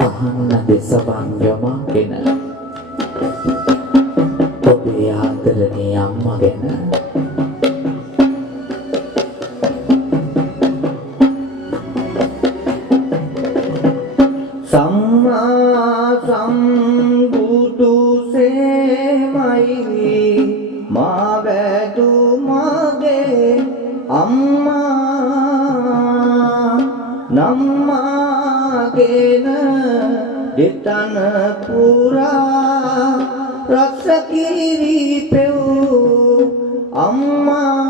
අහන්න දෙසවන් යොමාගෙන ඔබේ ආදරණීය අම්මා ගැන සම්මා සම්බුදු සේමයි මා වැදු මගේ අම්මා නම්මාගෙන දෙතන පුරා රක්ෂකිරි පෙව් අම්මා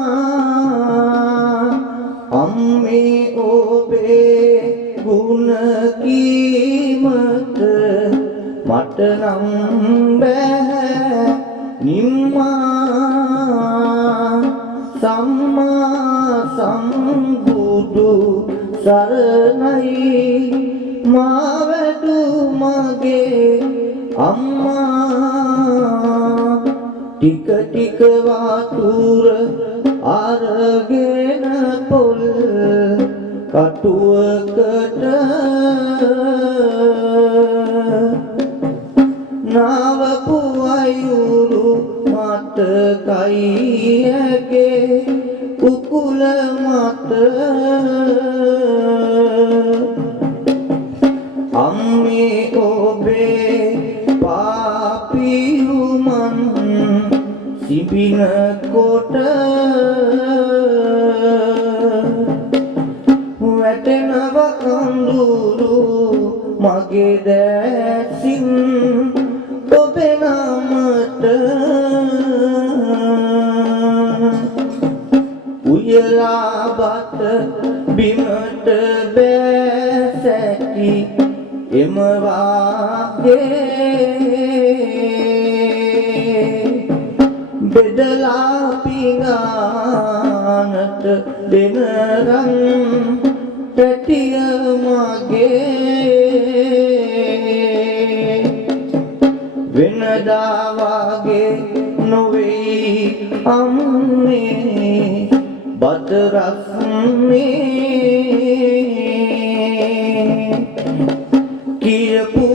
අම්මේ ඔබේ ගුණ කීමට මට නම් බෑ නිම්මා සම්මා සම්බුදු සරණයි මා වැදු මගේ අම්මා ටික ටික වතුර අරගෙන පොල් කටුවකට නාවපු අයුරු මතකයි ඇගේ උකුල මත අම්මේ ඔබේ පාපියුමන් සිපින කොට වැටෙනව කඳුරු මගේ දැසින් ඔබේ නමට උයලා බත බිමට බැසැටි එම වාගේ බෙදලා පිඟානට දෙනරන් පැටිය මගේ වෙනදා වගේ නොවේ අම්මේ බත රස්නේ කියපු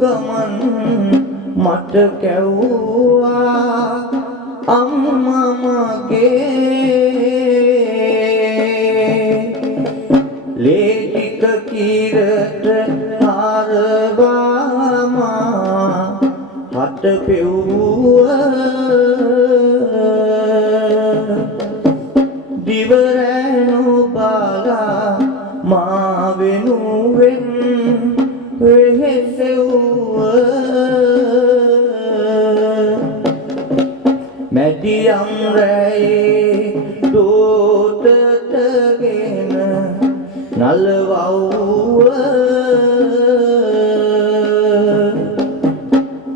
ගමන් මට කැව්වා අම්මා මගේ ලේ ටික කිරට හරවාමා හට පෙව්වා දිවරැනු බලා මා වෙනුවෙන් වෙහෙසෙව්වා මැදියම් රැයේ දෝතටගෙන නලවව්වා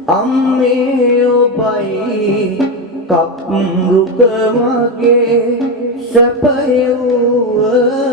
අම්මේ ඔබයි කප් රුක මගේ සැපයව්වා